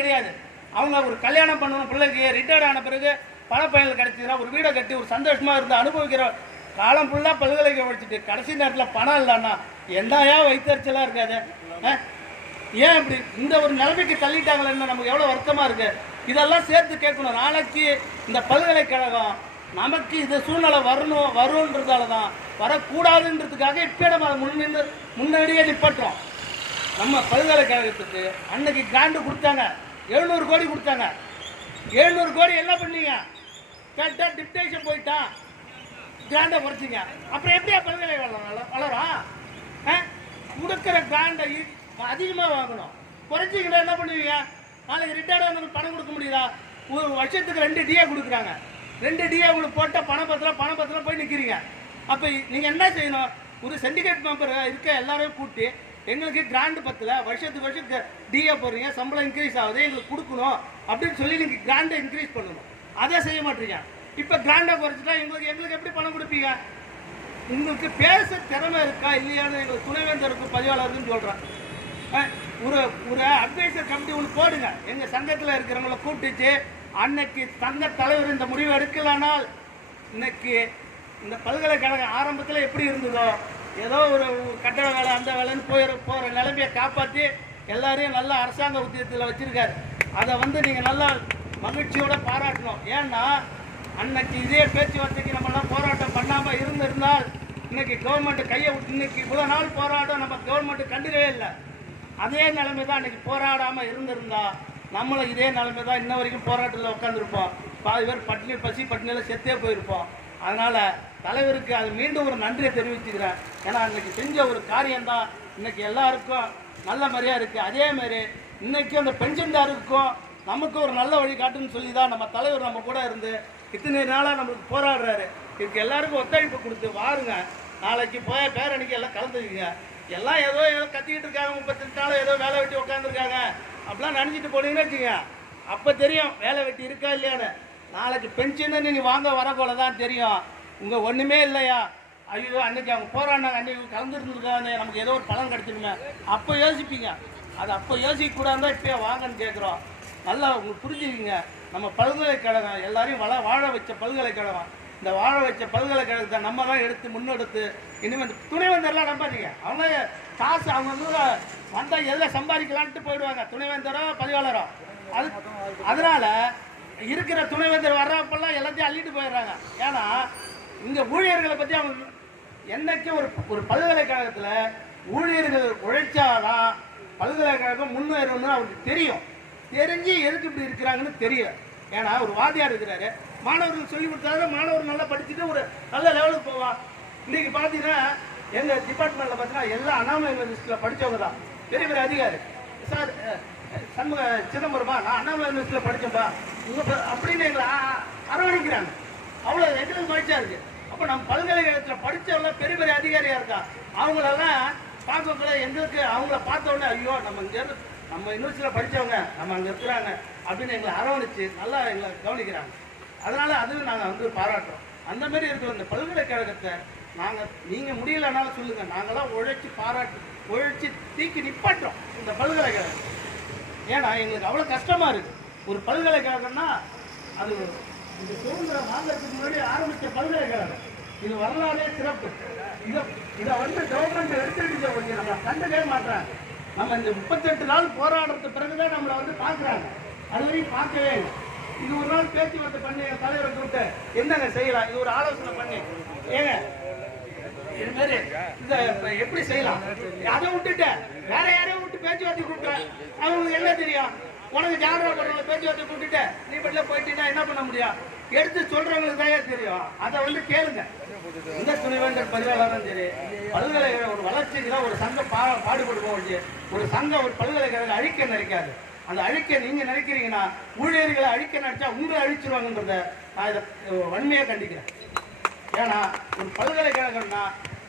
கிடையாது. அவங்க ஒரு கல்யாணம் பண்ணணும், பிள்ளைக்கு ரிட்டையர்ட் ஆன பிறகு பணப்பயன்கள் கிடைச்சதுன்னா ஒரு வீடை கட்டி ஒரு சந்தோஷமாக இருந்து அனுபவிக்கிற காலம் ஃபுல்லாக பல்கலைக்கழகம் படிச்சுட்டு கடைசி நேரத்தில் பணம் இல்லைன்னா என்னையா வைத்தறிச்சலாக இருக்காது? ஏன் இப்படி இந்த ஒரு நிலைமைக்கு தள்ளிட்டாங்களேன்னு நமக்கு எவ்வளோ வருத்தமாக இருக்குது. இதெல்லாம் சேர்த்து கேட்கணும். நாளைக்கு இந்த பல்கலைக்கழகம் நமக்கு இது சூழ்நிலை வரும்ன்றதால தான் வரக்கூடாதுன்றதுக்காக இப்போ நம்ம முன்னாடியே நிப்பற்றோம். நம்ம பல்கலைக்கழகத்துக்கு அன்னைக்கு கிராண்டு கொடுத்தாங்க, 700 கோடி கொடுத்தாங்க. 700 கோடி என்ன பண்ணீங்க? கேட்டால் டிப்டேஷன் போயிட்டான், கிராண்டை குறைச்சிங்க. அப்புறம் எப்படியா பல்கலைக்கழகம் வளரும்? கொடுக்குற கிராண்டை அதிகமாக வாங்கணும், குறைச்சிங்கன்னா என்ன பண்ணுவீங்க? நாளைக்கு ரிட்டையர்ட் ஆனது பணம் கொடுக்க முடியுதா? ஒரு வருஷத்துக்கு 2 டிஏ கொடுக்குறாங்க. 2 டிஏ உங்களுக்கு போட்டால் பணப்பத்திரம் போய் நிற்கிறீங்க. அப்போ நீங்கள் என்ன செய்யணும்? ஒரு சிண்டிகேட் மெம்பர் இருக்க எல்லாரையும் கூட்டி எங்களுக்கு கிராண்டு பத்தில் வருஷத்துக்கு டிஏ போடுறீங்க, சம்பளம் இன்க்ரீஸ் ஆகுது, எங்களுக்கு கொடுக்கணும் அப்படின்னு சொல்லி நீங்கள் கிராண்டை இன்க்ரீஸ் பண்ணணும். அதை செய்ய மாட்டீங்க. இப்போ கிராண்டை குறைச்சிட்டா எங்களுக்கு எப்படி பணம் கொடுப்பீங்க? உங்களுக்கு பேச திறமை இருக்கா இல்லையான்னு எங்களுக்கு துணைவேந்தருக்கு பதிவாளருக்குன்னு சொல்கிறேன். ஒரு அட்வைசர் கமிட்டி ஒன்று போடுங்க. எங்கள் சங்கத்தில் இருக்கிறவங்கள கூப்பிட்டுச்சு அன்னைக்கு சங்க தலைவர் இந்த முடிவு எடுக்கலானால் இன்னைக்கு இந்த பல்கலைக்கழகம் ஆரம்பத்தில் எப்படி இருந்ததோ ஏதோ ஒரு கட்டட வேலை அந்த வேலைன்னு போகிற நிலைமையை காப்பாற்றி எல்லாரையும் நல்ல அரசாங்க உத்தியோகத்தில் வச்சுருக்காரு. அதை நீங்கள் நல்லா மகிழ்ச்சியோடு பாராட்டணும். ஏன்னா அன்னைக்கு இதே பேச்சுவார்த்தைக்கு நம்மளாம் போராட்டம் பண்ணாமல் இருந்திருந்தால் இன்னைக்கு கவர்மெண்ட்டு கையை விட்டு இன்னைக்கு இவ்வளோ நாள் போராட்டம் நம்ம கவர்மெண்ட்டு கண்டுக்கவே இல்லை. அதே நிலைமை தான் இன்றைக்கி போராடாமல் இருந்திருந்தா நம்மளும் இதே நிலைமை தான் இன்ன வரைக்கும் போராட்டத்தில் உட்காந்துருப்போம். பாதி பேர் பட்டினியில் செத்தே போயிருப்போம். அதனால் தலைவருக்கு அது மீண்டும் ஒரு நன்றியை தெரிவிச்சுக்கிறேன். ஏன்னா அன்றைக்கி செஞ்ச ஒரு காரியம்தான் இன்றைக்கி எல்லாருக்கும் நல்ல மாதிரியாக இருக்குது. அதேமாரி இன்றைக்கும் அந்த பென்ஷன்தாருக்கும் நமக்கு ஒரு நல்ல வழி காட்டுன்னு சொல்லி தான் நம்ம தலைவர் நம்ம கூட இருந்து இத்தனை நாளாக நம்மளுக்கு போராடுறாரு. இதுக்கு எல்லாருக்கும் ஒத்துழைப்பு கொடுத்து வாருங்க. நாளைக்கு போய் பேரணிக்கு எல்லாம் கலந்துக்குங்க. எல்லாம் ஏதோ கத்திக்கிட்டு இருக்காங்க, 38 நாள் ஏதோ வேலை வெட்டி உட்காந்துருக்காங்க அப்படிலாம் நினச்சிட்டு போனீங்கன்னு வச்சுங்க, அப்போ தெரியும் வேலை வெட்டி இருக்கா இல்லையான்னு. நாளைக்கு பென்ஷன்னு நீங்கள் வாங்க வரப்போல தான் தெரியும். உங்கள் ஒன்றுமே இல்லையா, ஐயோ அன்றைக்கி அவங்க போராடினாங்க, அன்றைக்கி கலந்துருந்துருக்காங்க, நமக்கு ஏதோ ஒரு பலன் கிடச்சிருமே, அப்போ யோசிப்பீங்க. அது அப்போ யோசிக்கக்கூடாதுதான் இப்போயே வாங்கன்னு கேட்குறோம். நல்லா உங்களுக்கு புரிஞ்சுக்கிங்க. நம்ம பல்கலைக்கழகம் எல்லாரையும் வாழ வச்ச பல்கலைக்கழகம். இந்த வாழ வச்ச பல்கலைக்கழகத்தை நம்ம தான் முன்னெடுத்து இனிமேல் துணைவேந்தர்லாம் நம்பாதீங்க. அவங்க காசு அவங்க வந்தால் எதில் சம்பாதிக்கலான்ட்டு போயிடுவாங்க, துணைவேந்தரோ பதிவாளரோ. அதனால் இருக்கிற துணைவேந்தர் வர்றப்பெல்லாம் எல்லாத்தையும் அள்ளிட்டு போயிடுறாங்க. ஏன்னா இங்கே ஊழியர்களை பற்றி அவங்க என்னைக்கும் ஒரு பல்கலைக்கழகத்தில் ஊழியர்கள் உழைச்சாதான் பல்கலைக்கழகம் முன்னேறணும்னு அவருக்கு தெரியும். தெரிஞ்சு எதுக்கு இப்படி இருக்கிறாங்கன்னு தெரியல. ஏன்னா ஒரு வாத்தியார் இருக்கிறாரு, மாணவர்கள் சொல்லி கொடுத்தாங்க, மாணவர் நல்லா படிச்சுட்டு ஒரு நல்ல லெவலுக்கு போவான். இன்றைக்கி பார்த்தீங்கன்னா எங்கள் டிபார்ட்மெண்ட்டில் பார்த்தீங்கன்னா எல்லாம் அண்ணாமலை யூனிவர்சிட்டியில் படித்தவங்க தான் பெரிய பெரிய அதிகாரி. சார் சண்முக சிதம்பரமா, நான் அண்ணாமலை யூனிவர்சிட்டியில் படித்தேன்ப்பா அப்படின்னு எங்களை அரவணைக்கிறாங்க. அவ்வளோ எங்களுக்கு மகிழ்ச்சியாக இருக்குது. அப்போ நம்ம பல்கலைக்கழகத்தில் படித்தவங்களாம் பெரிய பெரிய அதிகாரியாக இருக்கா. அவங்களெல்லாம் பார்க்கக்குள்ள எங்களுக்கு அவங்கள பார்த்த உடனே ஐயோ நம்ம யூனிவர்சிட்டியில் படித்தவங்க நம்ம அங்கே இருக்கிறாங்க அப்படின்னு எங்களை அரவணைச்சு நல்லா எங்களை கவனிக்கிறாங்க. அதனால் அதுவும் நாங்கள் பாராட்டுறோம். அந்தமாரி இருக்கிற இந்த பல்கலைக்கழகத்தை நீங்கள் முடியலனாலும் சொல்லுங்கள், நாங்களாம் உழைச்சி தீக்கி நிப்பாட்டுறோம் இந்த பல்கலைக்கழகம். ஏன்னா எங்களுக்கு அவ்வளோ கஷ்டமாக இருக்குது. ஒரு பல்கலைக்கழகம்னா அது இந்த சுதந்திரம் வாங்கிறதுக்கு முன்னாடி ஆரம்பித்த பல்கலைக்கழகம். இது வரலாறே சிறப்பு. இதை கவர்மெண்ட் எடுத்துக்கிட்டு கொஞ்சம் நம்ம கண்டுக்கவே மாட்டாங்க. நம்ம இந்த 38 நாள் போராடுறதுக்கு பிறகுதான் நம்மளை பார்க்குறாங்க. அது வரைக்கும் பார்க்கவே இல்லை. இது ஒரு நாள் பேச்சுவார்த்தை பண்ணி தலைவரை கூப்பிட்டு என்னங்க செய்யலாம், இது ஒரு ஆலோசனை பண்ணி ஏங்க இதுமாரி இதை எப்படி செய்யலாம், அதை விட்டுட்டு வேற யாரையும் விட்டு பேச்சுவார்த்தை கூப்பிட்டேன். அவங்களுக்கு என்ன தெரியும்? உனக்கு ஜாகிரதை பண்ணுறவங்க பேச்சுவார்த்தை கூப்பிட்டுட்டு நீ பட்டில் போயிட்டீங்கன்னா என்ன பண்ண முடியும்? எடுத்து சொல்றவங்களுக்கு தான் தெரியும். அதை கேளுங்க. இந்த துணைவேந்தர் பதிவாளரும் சரி, பல்கலைக்கழகம் ஒரு வளர்ச்சிக்கு தான் ஒரு சங்கம் பாடுபடுவோம். ஒரு சங்கம் ஒரு பல்கலைக்கழகம் அழிக்க நினைக்காது. அந்த அழிக்க நீங்க நினைக்கிறீங்கன்னா ஊழியர்களை அழிக்க நினைச்சா உங்களை அழிச்சிருவாங்கன்றத நான் இதை வன்மையாக கண்டிக்கிறேன். ஏன்னா ஒரு பல்கலைக்கழகம்னா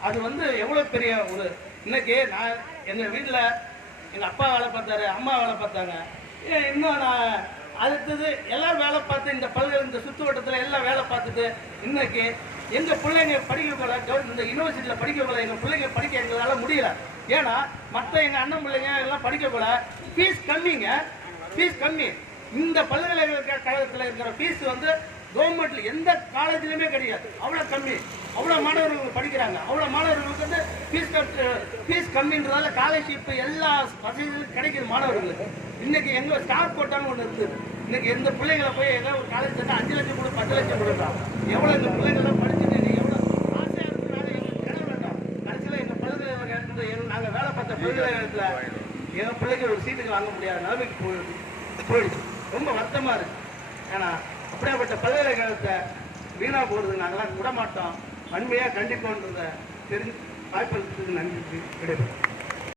அது எவ்வளோ பெரிய ஒரு இன்னைக்கு நான் எங்கள் வீட்டில் எங்கள் அப்பா வேலை பார்த்தாரு, அம்மா வேலை பார்த்தாங்க. இன்னும் நான் அடுத்தது எல்லாம் வேலை பார்த்து இந்த சுற்று வட்டத்தில் எல்லாம் வேலை பார்த்துட்டு இன்னைக்கு எங்கள் பிள்ளைங்க படிக்கக்கூட இந்த யூனிவர்சிட்டியில் படிக்கக்கூட எங்கள் பிள்ளைங்க படிக்க எங்களால் முடியல. ஏன்னா மற்ற எங்கள் அண்ணன் பிள்ளைங்க எல்லாம் படிக்கக்கூட ஃபீஸ் கம்மிங்க. ஃபீஸ் கம்மி. இந்த பல்கலைக்கழகத்தில் இருக்கிற ஃபீஸ் வந்து கவர்மெண்ட்ல எந்த காலேஜ்லையுமே கிடையாது. அவ்வளோ கம்மி. அவ்வளோ மாணவர்கள் படிக்கிறாங்க. அவ்வளோ மாணவர்களுக்கு வந்து ஃபீஸ் கம்மின்றதால ஸ்காலர்ஷிப் எல்லா வசதிகளும் கிடைக்கிது மாணவர்களுக்கு. இன்னைக்கு எங்க ஸ்டார் கோட்டான்னு ஒன்று இருக்குது. இன்னைக்கு எந்த பிள்ளைங்களை போய் ஏதோ ஒரு காலேஜ் சேர்த்தா 5 லட்சம் கொடு 10 லட்சம் கொடுக்குறாங்க. எவ்வளோ இந்த பிள்ளைங்கள்லாம் படிச்சுட்டு நீ எவ்வளோ ஆசையாக இருக்கிறனால எங்களுக்கு கிணறு வேண்டாம். கடைசியில் எங்கள் பல்கலைக்கழகத்தில் நாங்கள் வேலை பார்த்த பல்கலைக்கழகத்தில் எங்கள் பிள்ளைங்க ஒரு சீட்டுக்கு வாங்க முடியாத நிலைமைக்கு போயிடுச்சு. ரொம்ப வருத்தமாக இருக்கு. ஏன்னா அப்படியாப்பட்ட பல்கலைக்கழகத்தை வீணாக போகிறது நாங்களாம் விட மாட்டோம். வன்மையாக கண்டிப்போன்றதை தெரிஞ்சு வாய்ப்பளித்ததுக்கு நன்றி கிடையாது.